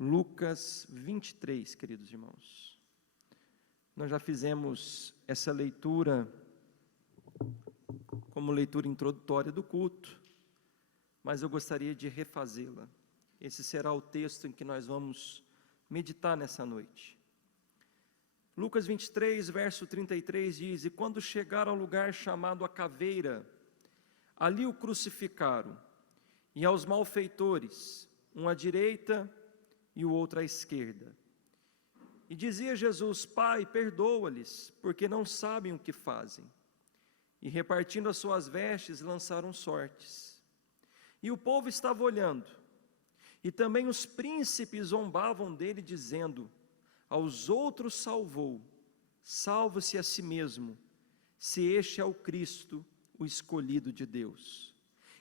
Lucas 23, queridos irmãos. Nós já fizemos essa leitura como leitura introdutória do culto, mas eu gostaria de refazê-la. Esse será o texto em que nós vamos meditar nessa noite. Lucas 23, verso 33 diz: E quando chegaram ao lugar chamado a Caveira, ali o crucificaram, e aos malfeitores, um à direita e o outro à esquerda. E dizia Jesus: Pai, perdoa-lhes, porque não sabem o que fazem. E repartindo as suas vestes, lançaram sortes. E o povo estava olhando, e também os príncipes zombavam dele, dizendo: Aos outros salvou, salva-se a si mesmo, se este é o Cristo, o escolhido de Deus.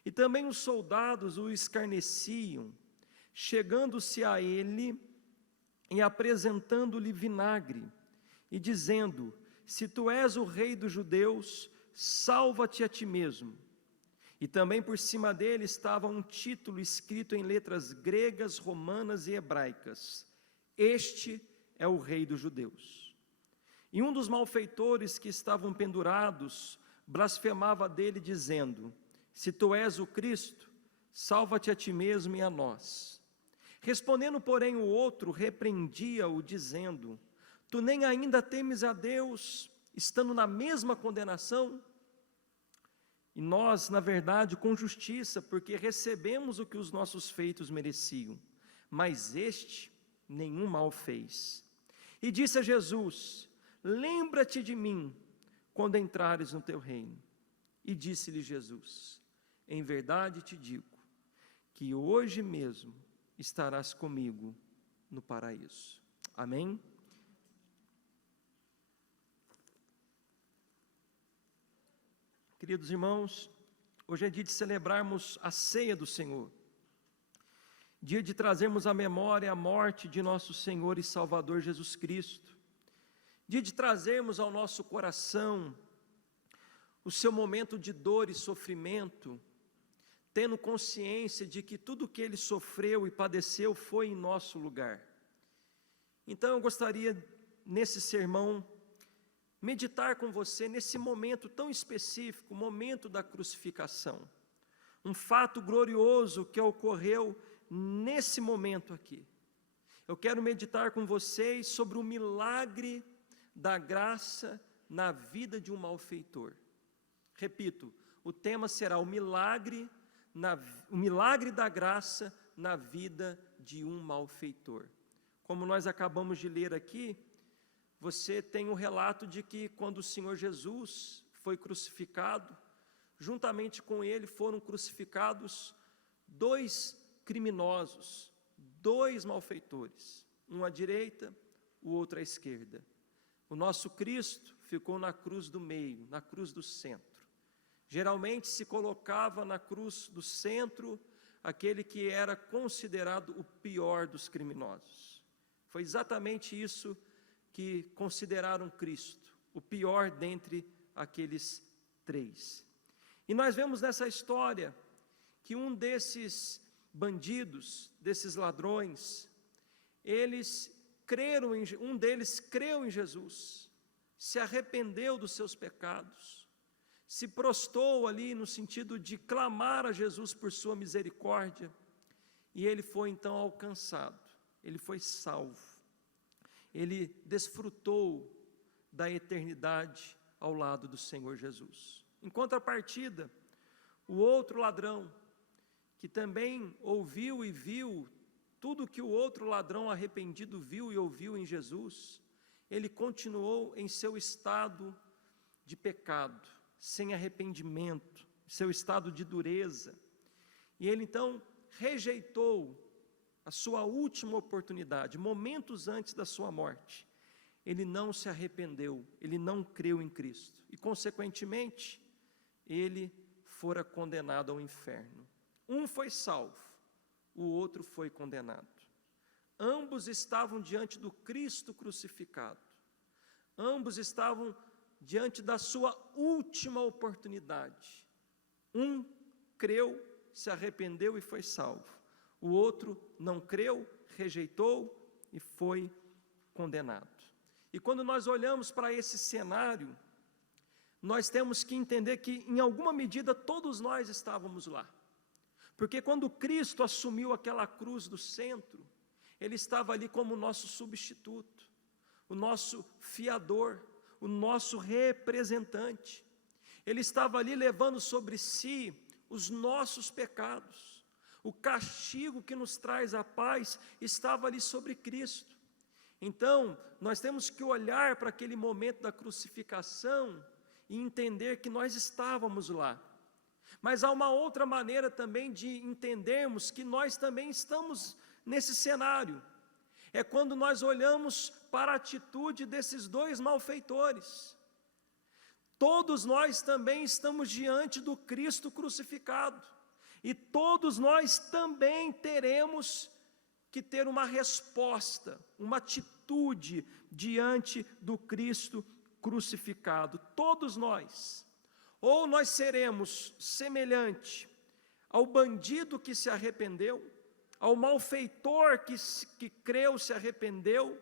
E também os soldados o escarneciam, chegando-se a ele e apresentando-lhe vinagre, e dizendo: Se tu és o rei dos judeus, salva-te a ti mesmo. E também por cima dele estava um título escrito em letras gregas, romanas e hebraicas: Este é o rei dos judeus. E um dos malfeitores que estavam pendurados blasfemava dele, dizendo: Se tu és o Cristo, salva-te a ti mesmo e a nós. Respondendo, porém, o outro repreendia-o, dizendo: Tu nem ainda temes a Deus, estando na mesma condenação? E nós, na verdade, com justiça, porque recebemos o que os nossos feitos mereciam, mas este nenhum mal fez. E disse a Jesus: Lembra-te de mim, quando entrares no teu reino. E disse-lhe Jesus: Em verdade te digo, que hoje mesmo estarás comigo no paraíso. Amém? Queridos irmãos, hoje é dia de celebrarmos a ceia do Senhor, dia de trazermos à memória a morte de nosso Senhor e Salvador Jesus Cristo, dia de trazermos ao nosso coração o seu momento de dor e sofrimento, tendo consciência de que tudo o que ele sofreu e padeceu foi em nosso lugar. Então eu gostaria, nesse sermão, meditar com você nesse momento tão específico, o momento da crucificação. Um fato glorioso que ocorreu nesse momento aqui. Eu quero meditar com vocês sobre o milagre da graça na vida de um malfeitor. Repito, o tema será o milagre da graça na vida de um malfeitor. Como nós acabamos de ler aqui, você tem um relato de que quando o Senhor Jesus foi crucificado, juntamente com ele foram crucificados dois criminosos, dois malfeitores, um à direita, o outro à esquerda. O nosso Cristo ficou na cruz do meio, na cruz do centro. Geralmente se colocava na cruz do centro aquele que era considerado o pior dos criminosos. Foi exatamente isso que consideraram Cristo, o pior dentre aqueles três. E nós vemos nessa história que um desses bandidos, desses ladrões, um deles creu em Jesus, se arrependeu dos seus pecados, se prostou ali no sentido de clamar a Jesus por sua misericórdia, e ele foi então alcançado, ele foi salvo, ele desfrutou da eternidade ao lado do Senhor Jesus. Em contrapartida, o outro ladrão, que também ouviu e viu tudo que o outro ladrão arrependido viu e ouviu em Jesus, ele continuou em seu estado de pecado, sem arrependimento, seu estado de dureza, e ele então rejeitou a sua última oportunidade, momentos antes da sua morte. Ele não se arrependeu, ele não creu em Cristo, e consequentemente, ele fora condenado ao inferno. Um foi salvo, o outro foi condenado. Ambos estavam diante do Cristo crucificado, ambos estavam diante da sua última oportunidade. Um creu, se arrependeu e foi salvo. O outro não creu, rejeitou e foi condenado. E quando nós olhamos para esse cenário, nós temos que entender que, em alguma medida, todos nós estávamos lá. Porque quando Cristo assumiu aquela cruz do centro, Ele estava ali como o nosso substituto, o nosso fiador, o nosso representante. Ele estava ali levando sobre si os nossos pecados. O castigo que nos traz a paz estava ali sobre Cristo. Então, nós temos que olhar para aquele momento da crucificação e entender que nós estávamos lá. Mas há uma outra maneira também de entendermos que nós também estamos nesse cenário. É quando nós olhamos para a atitude desses dois malfeitores. Todos nós também estamos diante do Cristo crucificado. E todos nós também teremos que ter uma resposta, uma atitude diante do Cristo crucificado. Todos nós. Ou nós seremos semelhante ao bandido que se arrependeu, ao malfeitor que creu, se arrependeu,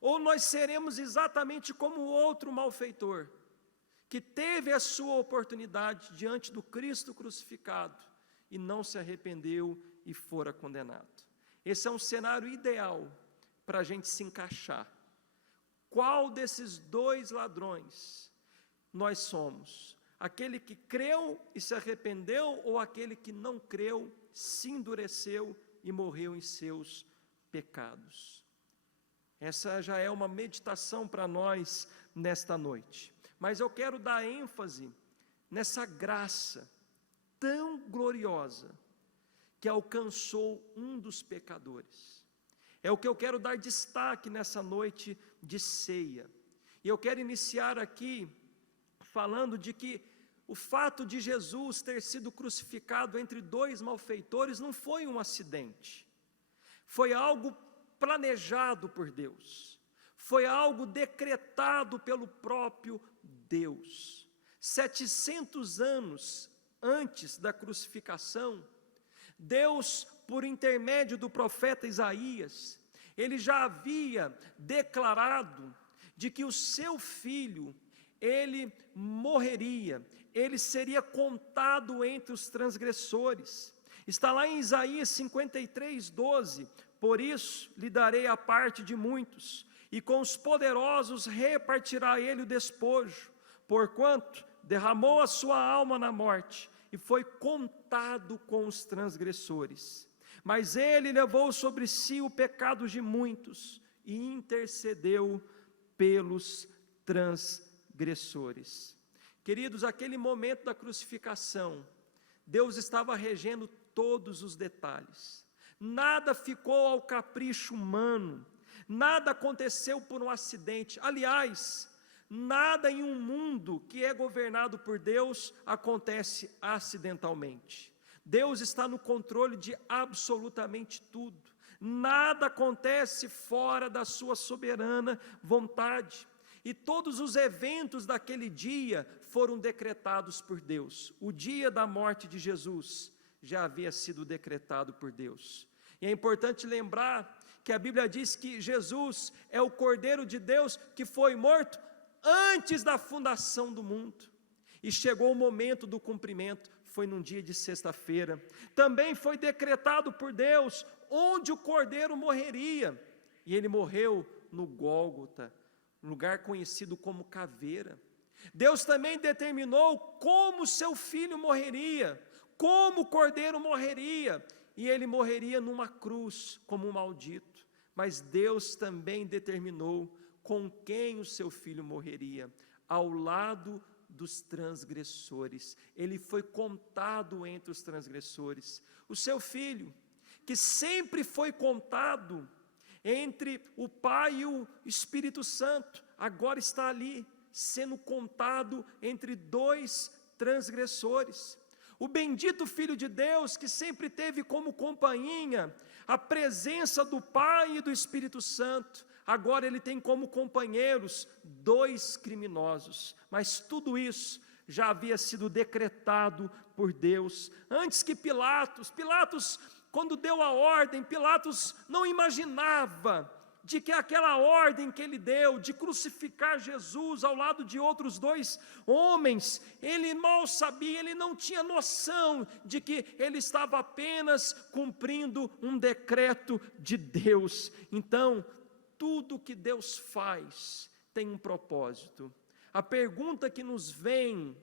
ou nós seremos exatamente como o outro malfeitor, que teve a sua oportunidade diante do Cristo crucificado e não se arrependeu e fora condenado. Esse é um cenário ideal para a gente se encaixar. Qual desses dois ladrões nós somos? Aquele que creu e se arrependeu ou aquele que não creu, se endureceu e morreu em seus pecados? Essa já é uma meditação para nós nesta noite. Mas eu quero dar ênfase nessa graça tão gloriosa que alcançou um dos pecadores. É o que eu quero dar destaque nessa noite de ceia. E eu quero iniciar aqui falando de que o fato de Jesus ter sido crucificado entre dois malfeitores não foi um acidente. Foi algo planejado por Deus. Foi algo decretado pelo próprio Deus. 700 anos antes da crucificação, Deus, por intermédio do profeta Isaías, ele já havia declarado de que o seu filho, ele morreria, ele seria contado entre os transgressores. Está lá em Isaías 53:12, por isso lhe darei a parte de muitos, e com os poderosos repartirá ele o despojo, porquanto derramou a sua alma na morte, e foi contado com os transgressores. Mas ele levou sobre si o pecado de muitos, e intercedeu pelos transgressores. Queridos, aquele momento da crucificação, Deus estava regendo todos os detalhes. Nada ficou ao capricho humano, nada aconteceu por um acidente. Aliás, nada em um mundo que é governado por Deus acontece acidentalmente. Deus está no controle de absolutamente tudo. Nada acontece fora da sua soberana vontade. E todos os eventos daquele dia foram decretados por Deus. O dia da morte de Jesus já havia sido decretado por Deus. E é importante lembrar que a Bíblia diz que Jesus é o Cordeiro de Deus que foi morto antes da fundação do mundo. E chegou o momento do cumprimento, foi num dia de sexta-feira. Também foi decretado por Deus onde o Cordeiro morreria. E ele morreu no Gólgota, lugar conhecido como caveira. Deus também determinou como seu filho morreria, como o Cordeiro morreria, e ele morreria numa cruz como um maldito. Mas Deus também determinou com quem o seu filho morreria, ao lado dos transgressores. Ele foi contado entre os transgressores. O seu filho, que sempre foi contado entre o Pai e o Espírito Santo, agora está ali, sendo contado entre dois transgressores. O bendito Filho de Deus, que sempre teve como companhia a presença do Pai e do Espírito Santo, agora ele tem como companheiros dois criminosos. Mas tudo isso já havia sido decretado por Deus. Antes que Pilatos quando deu a ordem, Pilatos não imaginava de que aquela ordem que ele deu, de crucificar Jesus ao lado de outros dois homens, ele mal sabia, ele não tinha noção de que ele estava apenas cumprindo um decreto de Deus. Então, tudo que Deus faz tem um propósito. A pergunta que nos vem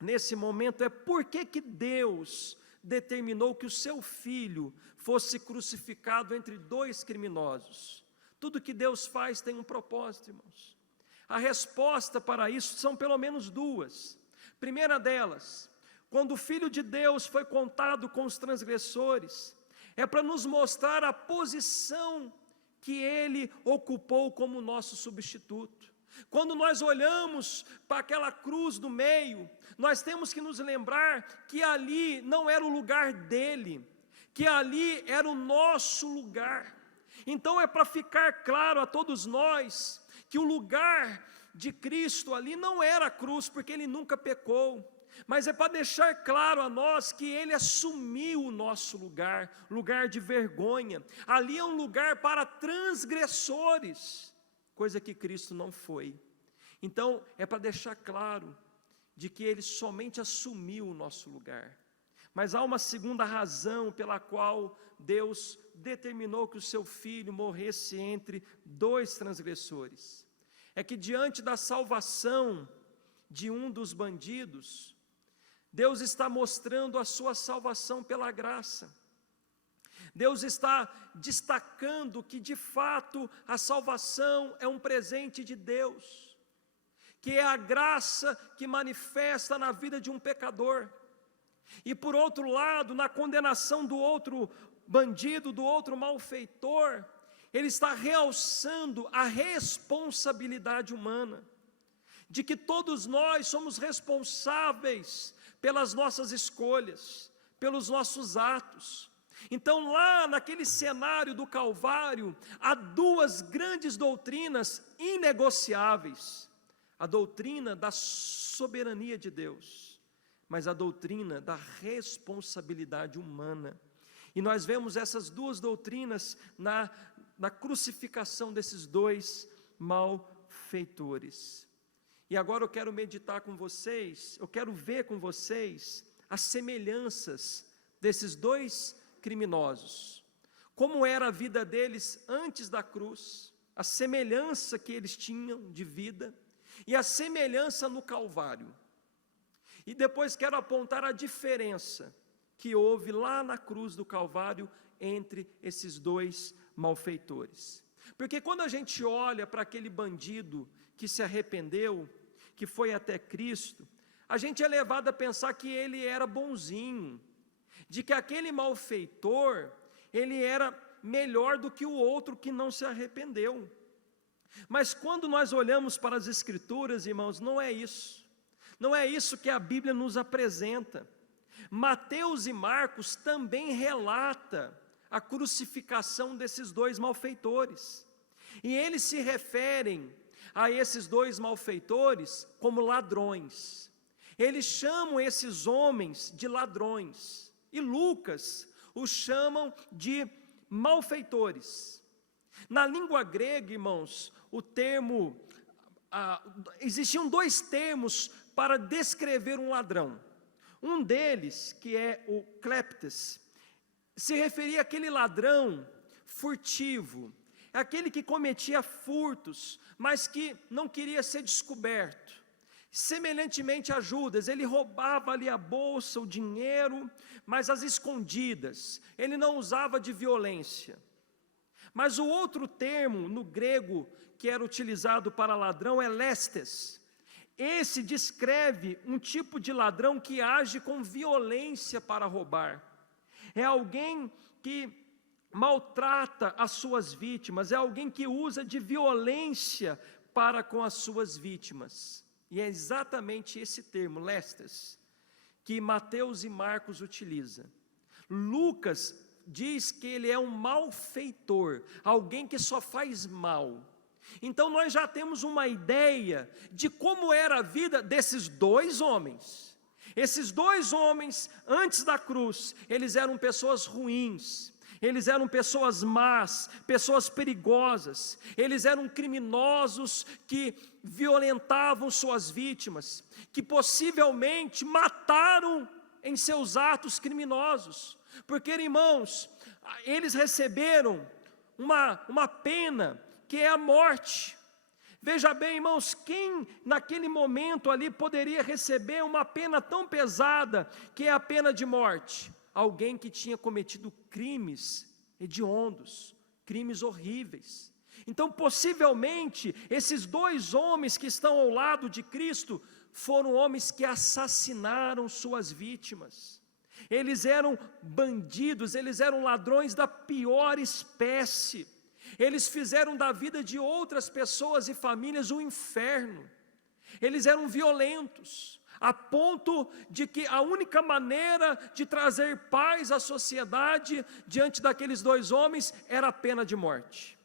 nesse momento é: por que Deus determinou que o seu filho fosse crucificado entre dois criminosos? Tudo que Deus faz tem um propósito, irmãos. A resposta para isso são pelo menos duas. Primeira delas, quando o Filho de Deus foi contado com os transgressores, é para nos mostrar a posição que Ele ocupou como nosso substituto. Quando nós olhamos para aquela cruz do meio, nós temos que nos lembrar que ali não era o lugar dele, que ali era o nosso lugar. Então é para ficar claro a todos nós que o lugar de Cristo ali não era a cruz, porque ele nunca pecou, mas é para deixar claro a nós que ele assumiu o nosso lugar, lugar de vergonha. Ali é um lugar para transgressores, coisa que Cristo não foi. Então é para deixar claro de que ele somente assumiu o nosso lugar. Mas há uma segunda razão pela qual Deus determinou que o seu filho morresse entre dois transgressores. É que diante da salvação de um dos bandidos, Deus está mostrando a sua salvação pela graça. Deus está destacando que de fato a salvação é um presente de Deus, que é a graça que manifesta na vida de um pecador. E por outro lado, na condenação do outro bandido, do outro malfeitor, ele está realçando a responsabilidade humana, de que todos nós somos responsáveis pelas nossas escolhas, pelos nossos atos. Então lá naquele cenário do Calvário, há duas grandes doutrinas inegociáveis: a doutrina da soberania de Deus, mas a doutrina da responsabilidade humana. E nós vemos essas duas doutrinas na crucificação desses dois malfeitores. E agora eu quero meditar com vocês, eu quero ver com vocês as semelhanças desses dois criminosos. Como era a vida deles antes da cruz, a semelhança que eles tinham de vida e a semelhança no Calvário. E depois quero apontar a diferença que houve lá na cruz do Calvário entre esses dois malfeitores. Porque quando a gente olha para aquele bandido que se arrependeu, que foi até Cristo, a gente é levado a pensar que ele era bonzinho, de que aquele malfeitor, ele era melhor do que o outro que não se arrependeu. Mas quando nós olhamos para as Escrituras, irmãos, não é isso. Não é isso que a Bíblia nos apresenta. Mateus e Marcos também relata a crucificação desses dois malfeitores. E eles se referem a esses dois malfeitores como ladrões. Eles chamam esses homens de ladrões. E Lucas os chamam de malfeitores. Na língua grega, irmãos, existiam dois termos para descrever um ladrão. Um deles, que é o kleptes, se referia àquele ladrão furtivo, aquele que cometia furtos, mas que não queria ser descoberto. Semelhantemente a Judas, ele roubava ali a bolsa, o dinheiro, mas às escondidas, ele não usava de violência. Mas o outro termo no grego que era utilizado para ladrão é lestes. Esse descreve um tipo de ladrão que age com violência para roubar. É alguém que maltrata as suas vítimas, é alguém que usa de violência para com as suas vítimas. E é exatamente esse termo, lestes, que Mateus e Marcos utilizam. Lucas diz que ele é um malfeitor, alguém que só faz mal. Então nós já temos uma ideia de como era a vida desses dois homens. Esses dois homens, antes da cruz, eles eram pessoas ruins, eles eram pessoas más, pessoas perigosas, eles eram criminosos que violentavam suas vítimas, que possivelmente mataram em seus atos criminosos, porque, irmãos, eles receberam uma pena que é a morte. Veja bem, irmãos, quem naquele momento ali poderia receber uma pena tão pesada, que é a pena de morte? Alguém que tinha cometido crimes hediondos, crimes horríveis. Então, possivelmente, esses dois homens que estão ao lado de Cristo, foram homens que assassinaram suas vítimas. Eles eram bandidos, eles eram ladrões da pior espécie. Eles fizeram da vida de outras pessoas e famílias um inferno. Eles eram violentos, a ponto de que a única maneira de trazer paz à sociedade, diante daqueles dois homens, era a pena de morte.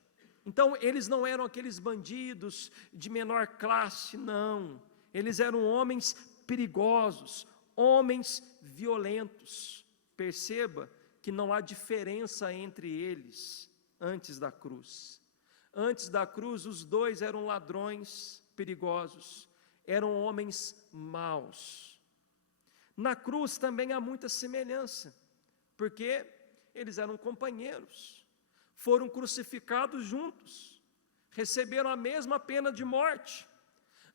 Então, eles não eram aqueles bandidos de menor classe, não. Eles eram homens perigosos, homens violentos. Perceba que não há diferença entre eles antes da cruz. Antes da cruz, os dois eram ladrões perigosos, eram homens maus. Na cruz também há muita semelhança, porque eles eram companheiros, foram crucificados juntos, receberam a mesma pena de morte.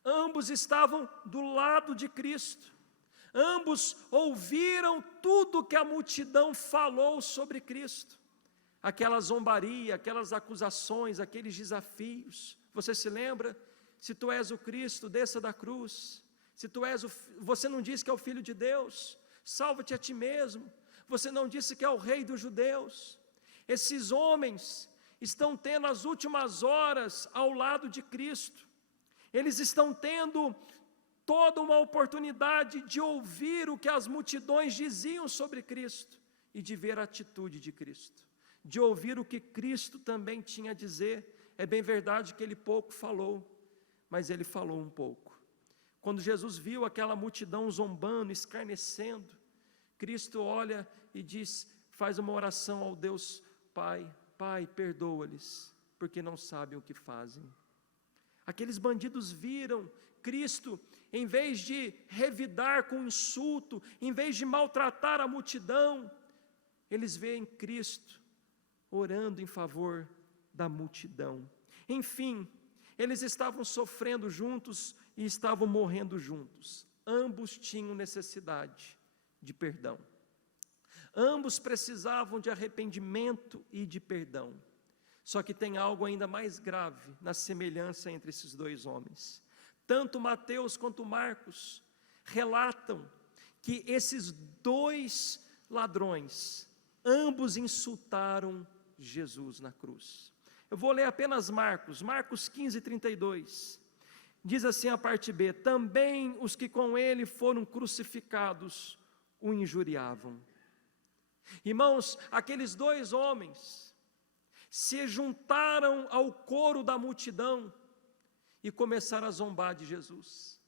Ambos estavam do lado de Cristo, ambos ouviram tudo que a multidão falou sobre Cristo, aquela zombaria, aquelas acusações, aqueles desafios. Você se lembra? Se tu és o Cristo, desça da cruz. Se tu és você não disse que é o Filho de Deus, salva-te a ti mesmo. Você não disse que é o Rei dos judeus. Esses homens estão tendo as últimas horas ao lado de Cristo. Eles estão tendo toda uma oportunidade de ouvir o que as multidões diziam sobre Cristo e de ver a atitude de Cristo, de ouvir o que Cristo também tinha a dizer. É bem verdade que ele pouco falou, mas ele falou um pouco. Quando Jesus viu aquela multidão zombando, escarnecendo, Cristo olha e diz, faz uma oração ao Deus Pai: Pai, perdoa-lhes, porque não sabem o que fazem. Aqueles bandidos viram Cristo, em vez de revidar com insulto, em vez de maltratar a multidão, eles veem Cristo orando em favor da multidão. Enfim, eles estavam sofrendo juntos e estavam morrendo juntos. Ambos tinham necessidade de perdão. Ambos precisavam de arrependimento e de perdão. Só que tem algo ainda mais grave na semelhança entre esses dois homens. Tanto Mateus quanto Marcos relatam que esses dois ladrões, ambos insultaram Jesus na cruz. Eu vou ler apenas Marcos 15:32. Diz assim a parte B: também os que com ele foram crucificados o injuriavam. Irmãos, aqueles dois homens se juntaram ao coro da multidão e começaram a zombar de Jesus,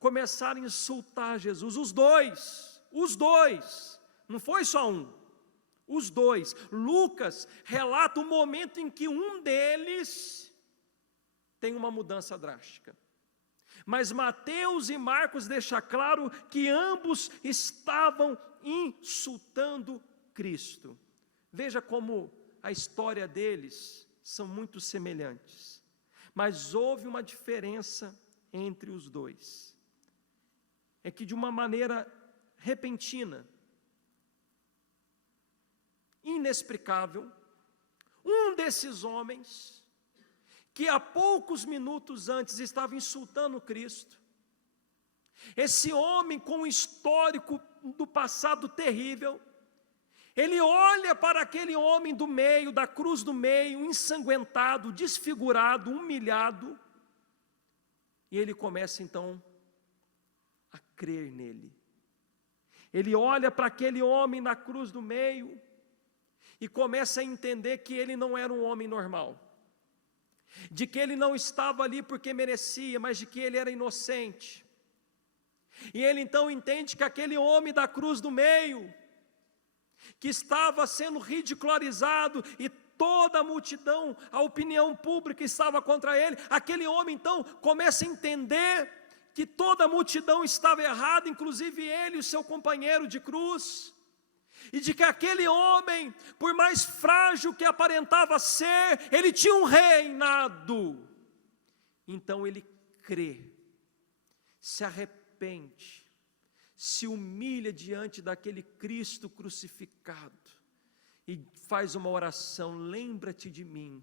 começaram a insultar Jesus, os dois, não foi só um, os dois. Lucas relata o momento em que um deles tem uma mudança drástica, mas Mateus e Marcos deixam claro que ambos estavam insultando Cristo. Veja como a história deles são muito semelhantes, mas houve uma diferença entre os dois. É que de uma maneira repentina, inexplicável, um desses homens, que há poucos minutos antes estava insultando Cristo, esse homem com um histórico do passado terrível, ele olha para aquele homem do meio, da cruz do meio, ensanguentado, desfigurado, humilhado, e ele começa então a crer nele. Ele olha para aquele homem na cruz do meio e começa a entender que ele não era um homem normal, de que ele não estava ali porque merecia, mas de que ele era inocente. E ele então entende que aquele homem da cruz do meio, que estava sendo ridicularizado e toda a multidão, a opinião pública estava contra ele, aquele homem então começa a entender que toda a multidão estava errada, inclusive ele e o seu companheiro de cruz, e de que aquele homem, por mais frágil que aparentava ser, ele tinha um reinado. Então ele crê, se arrepende, se humilha diante daquele Cristo crucificado e faz uma oração: lembra-te de mim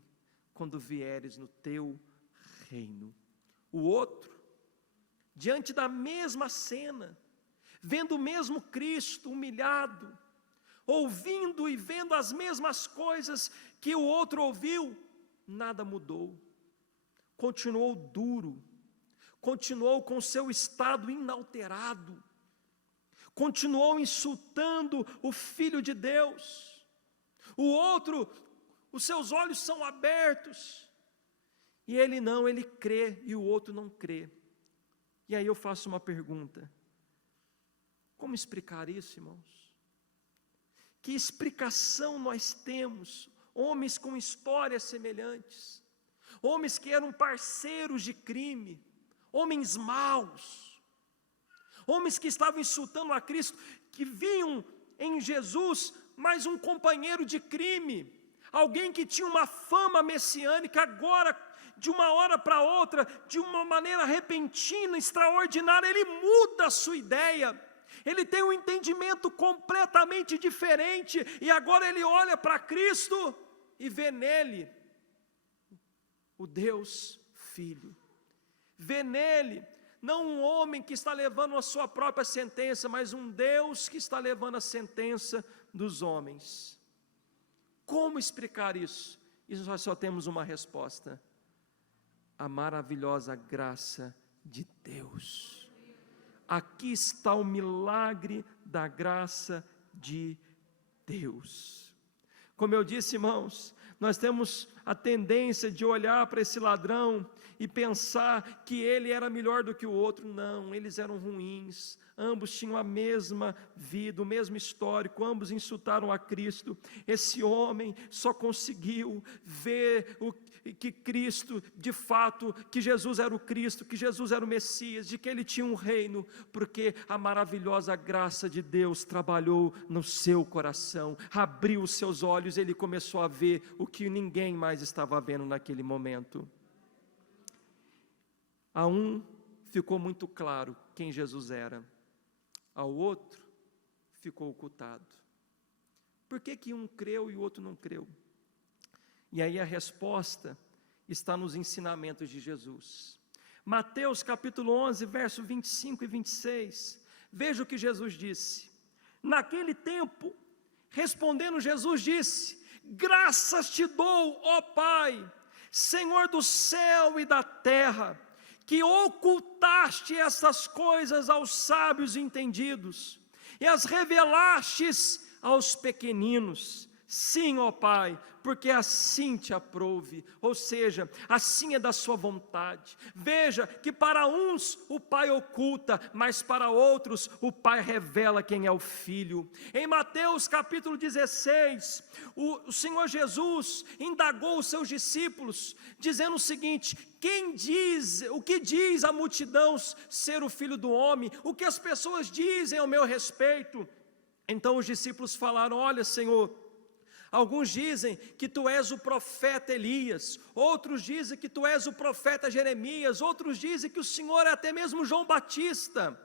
quando vieres no teu reino. O outro, diante da mesma cena, vendo o mesmo Cristo humilhado, ouvindo e vendo as mesmas coisas que o outro ouviu, nada mudou, continuou duro, continuou com seu estado inalterado, continuou insultando o Filho de Deus. O outro, os seus olhos são abertos, e ele não, ele crê, e o outro não crê. E aí eu faço uma pergunta: como explicar isso, irmãos? Que explicação nós temos? Homens com histórias semelhantes, homens que eram parceiros de crime, homens maus, homens que estavam insultando a Cristo, que viam em Jesus mais um companheiro de crime, alguém que tinha uma fama messiânica, agora, de uma hora para outra, de uma maneira repentina, extraordinária, ele muda a sua ideia, ele tem um entendimento completamente diferente, e agora ele olha para Cristo e vê nele o Deus Filho, vê nele não um homem que está levando a sua própria sentença, mas um Deus que está levando a sentença dos homens. Como explicar isso? E nós só temos uma resposta: a maravilhosa graça de Deus. Aqui está o milagre da graça de Deus. Como eu disse, irmãos, nós temos a tendência de olhar para esse ladrão e pensar que ele era melhor do que o outro. Não, eles eram ruins, ambos tinham a mesma vida, o mesmo histórico, ambos insultaram a Cristo. Esse homem só conseguiu ver que Cristo, de fato, que Jesus era o Cristo, que Jesus era o Messias, de que ele tinha um reino, porque a maravilhosa graça de Deus trabalhou no seu coração, abriu os seus olhos, ele começou a ver o que ninguém mais estava vendo naquele momento. A um ficou muito claro quem Jesus era, ao outro ficou ocultado. Por que um creu e o outro não creu? E aí a resposta está nos ensinamentos de Jesus. Mateus capítulo 11, verso 25 e 26, veja o que Jesus disse. Naquele tempo, respondendo Jesus disse: graças te dou, ó Pai, Senhor do céu e da terra, que ocultaste essas coisas aos sábios e entendidos, e as revelastes aos pequeninos. Sim, ó Pai, porque assim te aprouve, ou seja, assim é da sua vontade. Veja que para uns o Pai oculta, mas para outros o Pai revela quem é o Filho. Em Mateus capítulo 16, o Senhor Jesus indagou os seus discípulos, dizendo o seguinte: o que diz a multidão ser o Filho do Homem? O que as pessoas dizem ao meu respeito? Então os discípulos falaram: olha, Senhor, alguns dizem que tu és o profeta Elias, outros dizem que tu és o profeta Jeremias, outros dizem que o Senhor é até mesmo João Batista.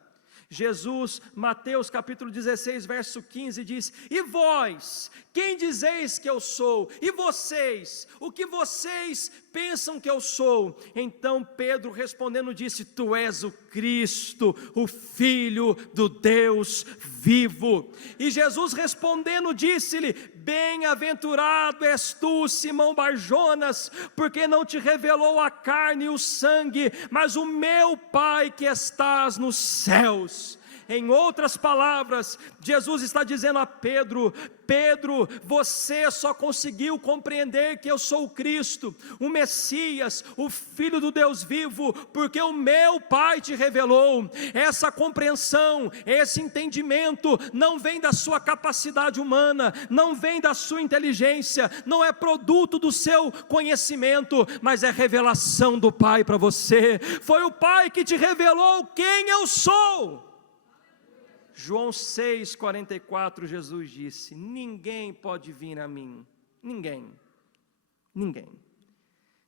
Jesus, Mateus capítulo 16, verso 15 diz: e vós, quem dizeis que eu sou? E vocês, o que vocês pensam que eu sou? Então Pedro respondendo disse: tu és o Cristo, o Filho do Deus vivo. E Jesus respondendo disse-lhe: bem-aventurado és tu, Simão Barjonas, porque não te revelou a carne e o sangue, mas o meu Pai que estás nos céus. Em outras palavras, Jesus está dizendo a Pedro: Pedro, você só conseguiu compreender que eu sou o Cristo, o Messias, o Filho do Deus vivo, porque o meu Pai te revelou. Essa compreensão, esse entendimento não vem da sua capacidade humana, não vem da sua inteligência, não é produto do seu conhecimento, mas é revelação do Pai para você. Foi o Pai que te revelou quem eu sou. João 6,44, Jesus disse: ninguém pode vir a mim, ninguém,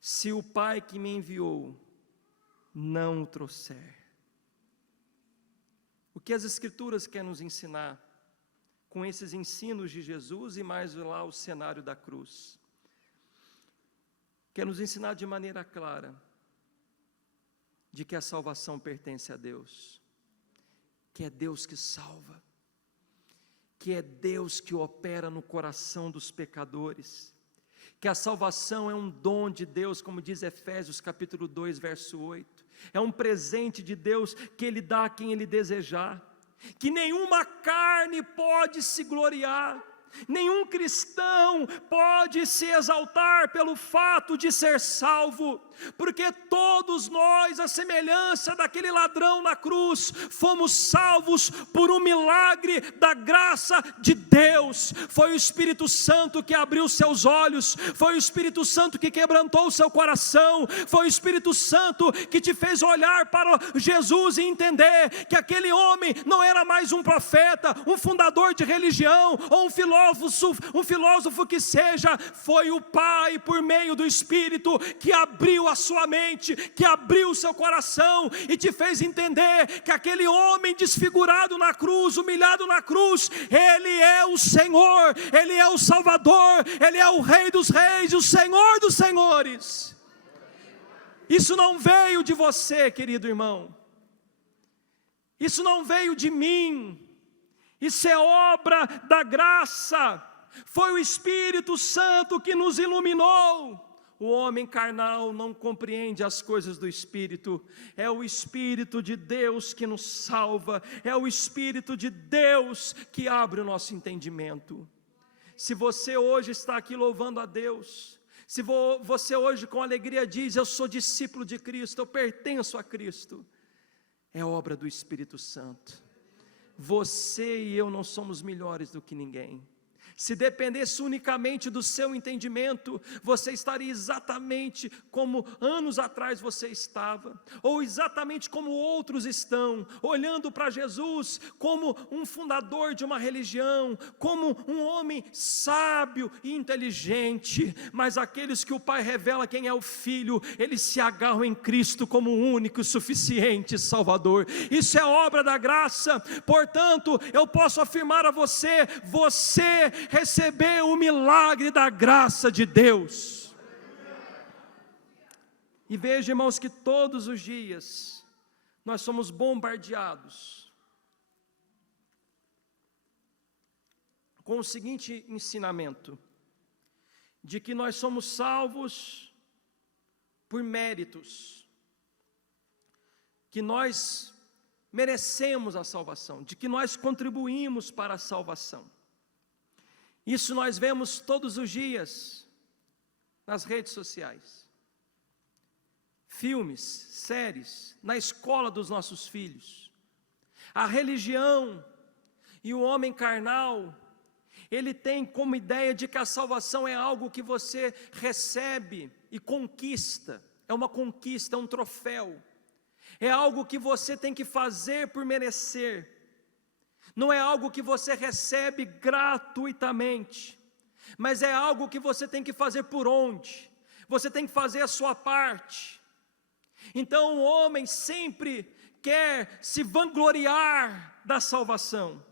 se o Pai que me enviou não o trouxer. O que as Escrituras querem nos ensinar com esses ensinos de Jesus e mais lá o cenário da cruz? Quer nos ensinar de maneira clara de que a salvação pertence a Deus, que é Deus que salva, que é Deus que opera no coração dos pecadores, que a salvação é um dom de Deus, como diz Efésios capítulo 2, verso 8, é um presente de Deus que Ele dá a quem Ele desejar, que nenhuma carne pode se gloriar, nenhum cristão pode se exaltar pelo fato de ser salvo, porque todos nós, à semelhança daquele ladrão na cruz, fomos salvos por um milagre da graça de Deus. Foi o Espírito Santo que abriu seus olhos, foi o Espírito Santo que quebrantou o seu coração, foi o Espírito Santo que te fez olhar para Jesus e entender que aquele homem não era mais um profeta, um fundador de religião, ou um filósofo que seja. Foi o Pai, por meio do Espírito, que abriu a sua mente, que abriu o seu coração e te fez entender que aquele homem desfigurado na cruz, humilhado na cruz, Ele é o Senhor, Ele é o Salvador, Ele é o Rei dos Reis, o Senhor dos Senhores. Isso não veio de você, querido irmão, isso não veio de mim, isso é obra da graça. Foi o Espírito Santo que nos iluminou. O homem carnal não compreende as coisas do Espírito. É o Espírito de Deus que nos salva, é o Espírito de Deus que abre o nosso entendimento. Se você hoje está aqui louvando a Deus, se você hoje com alegria diz: eu sou discípulo de Cristo, eu pertenço a Cristo, é obra do Espírito Santo. Você e eu não somos melhores do que ninguém. Se dependesse unicamente do seu entendimento, você estaria exatamente como anos atrás você estava, ou exatamente como outros estão, olhando para Jesus como um fundador de uma religião, como um homem sábio e inteligente. Mas aqueles que o Pai revela quem é o Filho, eles se agarram em Cristo como o único e suficiente Salvador. Isso é obra da graça. Portanto, eu posso afirmar a você: você recebeu o milagre da graça de Deus. E veja, irmãos, que todos os dias nós somos bombardeados com o seguinte ensinamento: de que nós somos salvos por méritos, que nós merecemos a salvação, de que nós contribuímos para a salvação. Isso nós vemos todos os dias nas redes sociais, filmes, séries, na escola dos nossos filhos. A religião e o homem carnal, ele tem como ideia de que a salvação é algo que você recebe e conquista, é uma conquista, é um troféu, é algo que você tem que fazer por merecer. Não é algo que você recebe gratuitamente, mas é algo que você tem que fazer por onde? Você tem que fazer a sua parte. Então o homem sempre quer se vangloriar da salvação.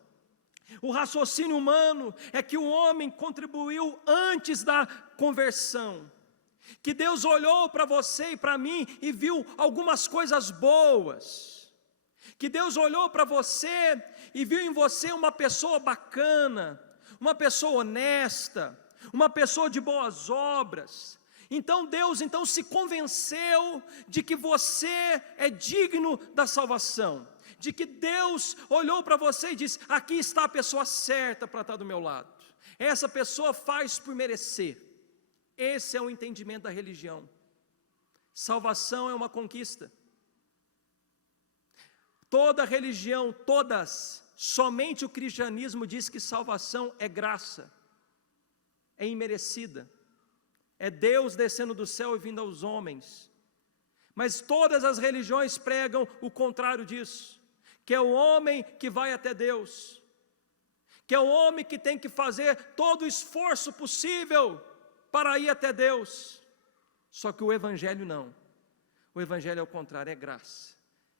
O raciocínio humano é que o homem contribuiu antes da conversão, que Deus olhou para você e para mim e viu algumas coisas boas, que Deus olhou para você e viu em você uma pessoa bacana, uma pessoa honesta, uma pessoa de boas obras. Então Deus se convenceu de que você é digno da salvação, de que Deus olhou para você e disse: aqui está a pessoa certa para estar do meu lado, essa pessoa faz por merecer. Esse é o entendimento da religião. Salvação é uma conquista. Toda religião, todas, somente o cristianismo diz que salvação é graça, é imerecida, é Deus descendo do céu e vindo aos homens. Mas todas as religiões pregam o contrário disso, que é o homem que vai até Deus, que é o homem que tem que fazer todo o esforço possível para ir até Deus. Só que o Evangelho não, o Evangelho é o contrário, é graça,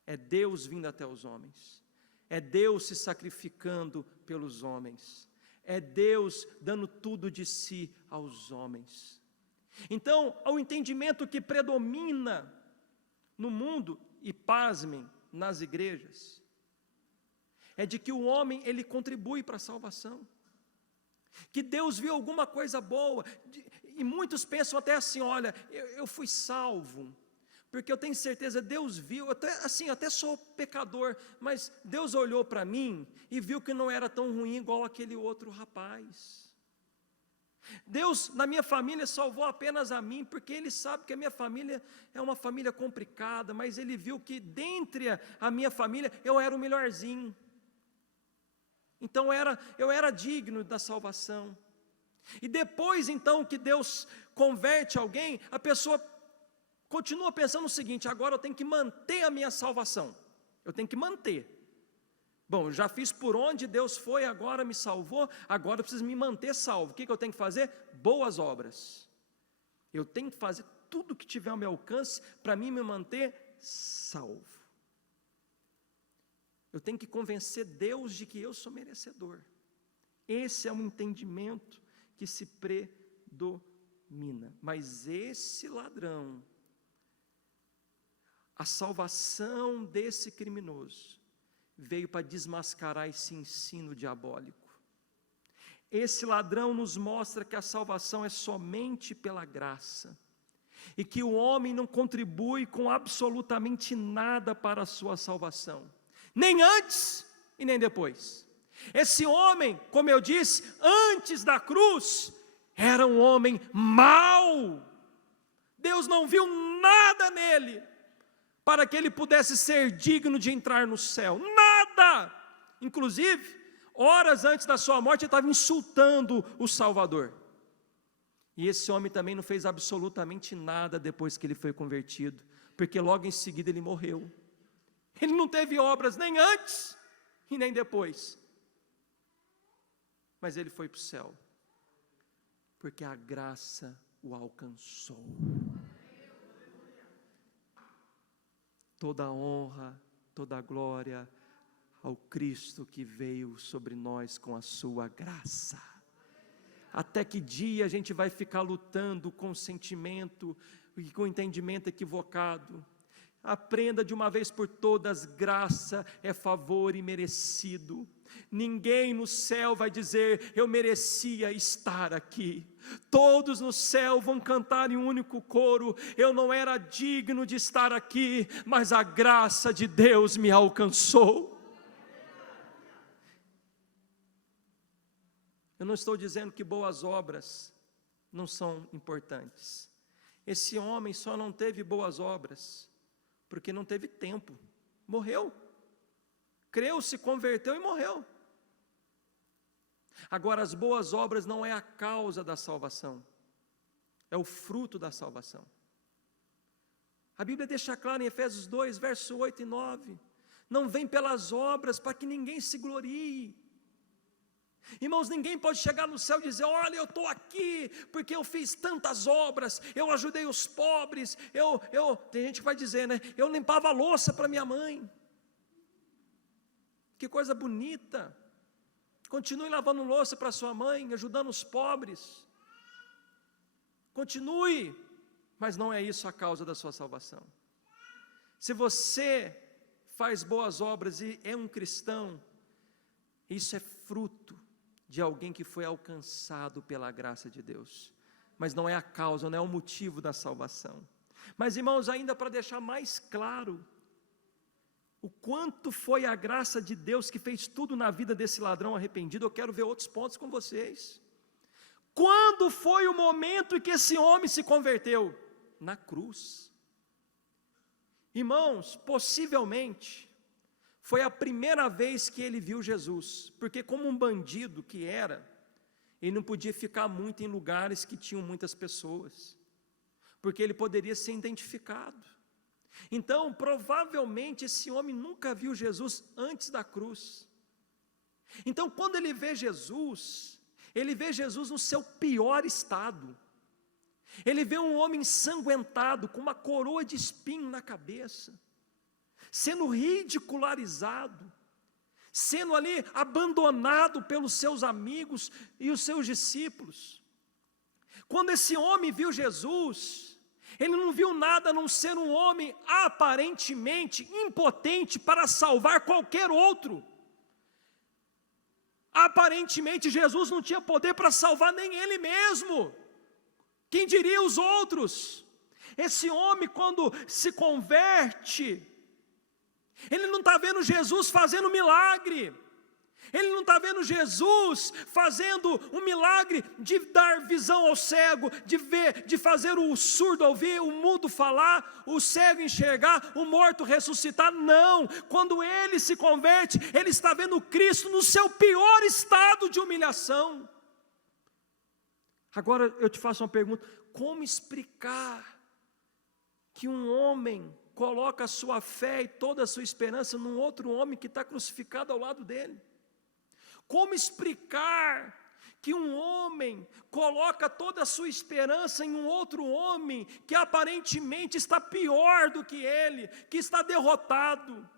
é Deus vindo até os homens, é Deus se sacrificando pelos homens, é Deus dando tudo de si aos homens. Então, o entendimento que predomina no mundo, e pasmem, nas igrejas, é de que o homem, ele contribui para a salvação, que Deus viu alguma coisa boa, e muitos pensam até assim: olha, eu fui salvo, porque eu tenho certeza, Deus viu, até sou pecador, mas Deus olhou para mim, e viu que não era tão ruim igual aquele outro rapaz. Deus na minha família salvou apenas a mim, porque Ele sabe que a minha família é uma família complicada, mas Ele viu que dentre a minha família, eu era o melhorzinho, então eu era digno da salvação. E depois então que Deus converte alguém, a pessoa continua pensando o seguinte: agora eu tenho que manter a minha salvação, eu tenho que manter. Bom, já fiz por onde Deus foi, agora me salvou, agora eu preciso me manter salvo. O que eu tenho que fazer? Boas obras. Eu tenho que fazer tudo que tiver ao meu alcance para mim me manter salvo. Eu tenho que convencer Deus de que eu sou merecedor. Esse é um entendimento que se predomina. Mas esse ladrão, a salvação desse criminoso, veio para desmascarar esse ensino diabólico. Esse ladrão nos mostra que a salvação é somente pela graça, e que o homem não contribui com absolutamente nada para a sua salvação, nem antes e nem depois. Esse homem, como eu disse, antes da cruz, era um homem mau. Deus não viu nada nele para que ele pudesse ser digno de entrar no céu, nada. Inclusive, horas antes da sua morte, ele estava insultando o Salvador. E esse homem também não fez absolutamente nada depois que ele foi convertido, porque logo em seguida ele morreu. Ele não teve obras nem antes e nem depois, mas ele foi para o céu, porque a graça o alcançou. Toda a honra, toda a glória ao Cristo que veio sobre nós com a sua graça. Até que dia a gente vai ficar lutando com sentimento e com entendimento equivocado? Aprenda de uma vez por todas: graça é favor imerecido. Ninguém no céu vai dizer: eu merecia estar aqui. Todos no céu vão cantar em um único coro: eu não era digno de estar aqui, mas a graça de Deus me alcançou. Eu não estou dizendo que boas obras não são importantes. Esse homem só não teve boas obras porque não teve tempo, morreu, creu, se converteu e morreu. Agora, as boas obras não é a causa da salvação, é o fruto da salvação. A Bíblia deixa claro em Efésios 2, versos 8 e 9, não vem pelas obras para que ninguém se glorie. Irmãos, ninguém pode chegar no céu e dizer: olha, eu estou aqui porque eu fiz tantas obras, eu ajudei os pobres, tem gente que vai dizer, né, eu limpava a louça para minha mãe. Que coisa bonita, continue lavando louça para sua mãe, ajudando os pobres, continue, mas não é isso a causa da sua salvação. Se você faz boas obras e é um cristão, isso é fruto de alguém que foi alcançado pela graça de Deus, mas não é a causa, não é o motivo da salvação. Mas, irmãos, ainda para deixar mais claro, o quanto foi a graça de Deus que fez tudo na vida desse ladrão arrependido. Eu quero ver outros pontos com vocês. Quando foi o momento em que esse homem se converteu? Na cruz. Irmãos, possivelmente foi a primeira vez que ele viu Jesus, porque como um bandido que era, ele não podia ficar muito em lugares que tinham muitas pessoas, porque ele poderia ser identificado. Então, provavelmente esse homem nunca viu Jesus antes da cruz. Então, quando ele vê Jesus no seu pior estado. Ele vê um homem ensanguentado, com uma coroa de espinho na cabeça, sendo ridicularizado, sendo ali abandonado pelos seus amigos e os seus discípulos. Quando esse homem viu Jesus, ele não viu nada a não ser um homem aparentemente impotente para salvar qualquer outro. Aparentemente Jesus não tinha poder para salvar nem ele mesmo, quem diria os outros? Esse homem, quando se converte, ele não está vendo Jesus fazendo milagre, ele não está vendo Jesus fazendo um milagre de dar visão ao cego, de fazer o surdo ouvir, o mudo falar, o cego enxergar, o morto ressuscitar. Não, quando ele se converte, ele está vendo Cristo no seu pior estado de humilhação. Agora eu te faço uma pergunta: como explicar que um homem coloca a sua fé e toda a sua esperança num outro homem que está crucificado ao lado dele? Como explicar que um homem coloca toda a sua esperança em um outro homem que aparentemente está pior do que ele, que está derrotado?